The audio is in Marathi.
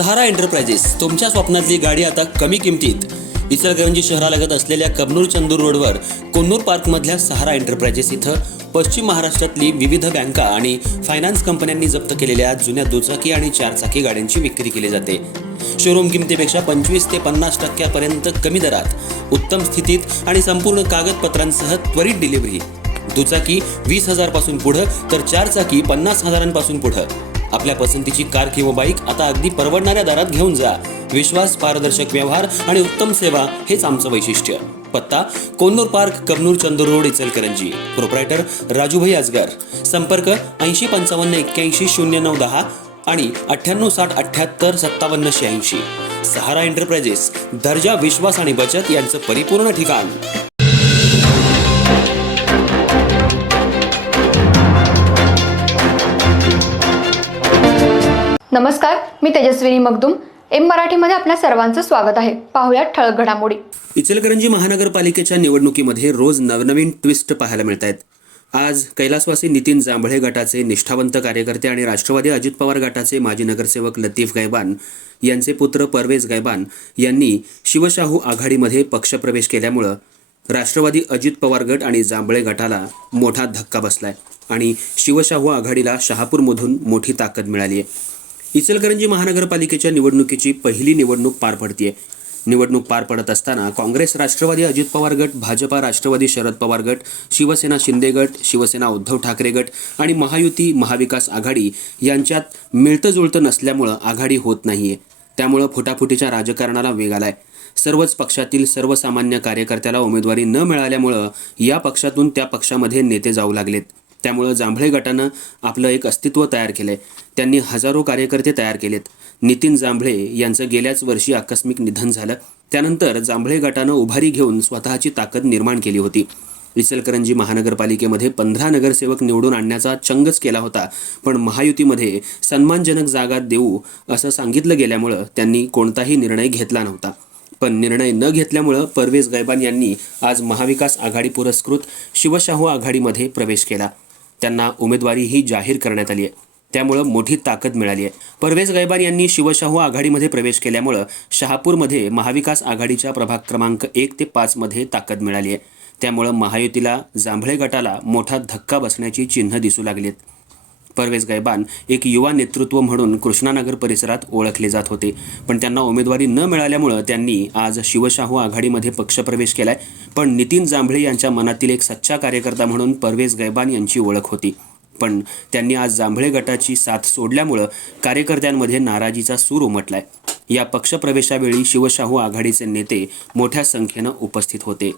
सहारा एंटरप्राइजेस तुमच्या स्वप्नातली गाडी आता कमी किमतीत. इचलकरंजी शहरालगत असलेल्या कबनूर चंदूर रोडवर कोन्नूर पार्कमधल्या सहारा एंटरप्राइजेस इथं पश्चिम महाराष्ट्रातली विविध बँका आणि फायनान्स कंपन्यांनी जप्त केलेल्या जुन्या दुचाकी आणि चारचाकी गाड्यांची विक्री केली जाते. शोरूम किमतीपेक्षा 25 ते 50% कमी दरात, उत्तम स्थितीत आणि संपूर्ण कागदपत्रांसह त्वरित डिलिव्हरी. दुचाकी 20,000 पासून पुढे तर चारचाकी 50,000 पासून पुढे. आपल्या पसंतीची कार किंवा बाईक आता अगदी परवडणाऱ्या दरात घेऊन जा. विश्वास, पारदर्शक व्यवहार आणि उत्तम सेवा हेच आमचं वैशिष्ट्य. पत्ता Konnur park, Kabnur Chandur road, Ichalkaranji. Proprietor Rajubhai Ajgar. संपर्क 8055810910 आणि 9860785786. सहारा एंटरप्राइजेस, दर्जा, विश्वास आणि बचत यांचं परिपूर्ण ठिकाण. नमस्कार, मी तेजस्विनी मगदूम. एम मराठीमध्ये आपल्या सर्वांचं स्वागत आहे. पाहूयात ठळक घडामोडी. इचलकरंजी महानगरपालिकेच्या निवडणुकीमध्ये रोज नवनवीन ट्विस्ट पाहायला मिळत आहेत. आज कैलासवासी नितीन जांभळे गटाचे निष्ठावंत कार्यकर्ते आणि राष्ट्रवादी अजित पवार गटाचे माजी नगरसेवक लतीफ गायबान यांचे पुत्र परवेज गायबान यांनी शिवशाहू आघाडीमध्ये पक्षप्रवेश केल्यामुळं राष्ट्रवादी अजित पवार गट आणि जांभळे गटाला मोठा धक्का बसलाय आणि शिवशाहू आघाडीला शहापूरमधून मोठी ताकद मिळाली आहे. इचलकरंजी महानगरपालिकेच्या निवडणुकीची पहिली निवडणूक पार पडतीये. निवडणूक पार पडत असताना काँग्रेस, राष्ट्रवादी अजित पवार गट, भाजपा, राष्ट्रवादी शरद पवार गट, शिवसेना शिंदे गट, शिवसेना उद्धव ठाकरे गट आणि महायुती महाविकास आघाडी यांच्यात मिळतं जुळतं नसल्यामुळं आघाडी होत नाहीये. त्यामुळं फुटाफुटीच्या राजकारणाला वेग आलाय. सर्वच पक्षातील सर्वसामान्य कार्यकर्त्याला उमेदवारी न मिळाल्यामुळं या पक्षातून त्या पक्षामध्ये नेते जाऊ लागलेत. त्यामुळं जांभळे गटानं आपलं एक अस्तित्व तयार केलंय. त्यांनी हजारो कार्यकर्ते तयार केलेत. नितीन जांभळे यांचं गेल्याच वर्षी आकस्मिक निधन झालं. त्यानंतर जांभळे गटानं उभारी घेऊन स्वतःची ताकद निर्माण केली होती. इचलकरंजी महानगरपालिकेमध्ये 15 नगरसेवक निवडून आणण्याचा चंगच केला होता. पण महायुतीमध्ये सन्मानजनक जागा देऊ असं सांगितलं गेल्यामुळं त्यांनी कोणताही निर्णय घेतला नव्हता. पण निर्णय न घेतल्यामुळं परवेज गायबान यांनी आज महाविकास आघाडी पुरस्कृत शिवशाहू आघाडीमध्ये प्रवेश केला. त्यांना उमेदवारीही जाहीर करण्यात आली आहे. त्यामुळं मोठी ताकद मिळाली आहे. परवेज गायबान यांनी शिवशाहू आघाडीमध्ये प्रवेश केल्यामुळं शहापूरमध्ये महाविकास आघाडीच्या प्रभाग क्रमांक 1 ते 5 मध्ये ताकद मिळाली आहे. त्यामुळं महायुतीला, जांभळे गटाला मोठा धक्का बसण्याची चिन्ह दिसू लागलीत. परवेज गायबान एक युवा नेतृत्व म्हणून कृष्णानगर परिसरात ओळखले जात होते. पण त्यांना उमेदवारी न मिळाल्यामुळं त्यांनी आज शिवशाहू आघाडीमध्ये पक्षप्रवेश केलाय. पण नितीन जांभळे यांच्या मनातील एक सच्चा कार्यकर्ता म्हणून परवेज गायबान यांची ओळख होती. पण त्यांनी आज जांभळे गटाची साथ सोडल्यामुळं कार्यकर्त्यांमध्ये नाराजीचा सूर उमटलाय. या पक्षप्रवेशावेळी शिवशाहू आघाडीचे नेते मोठ्या संख्येनं उपस्थित होते.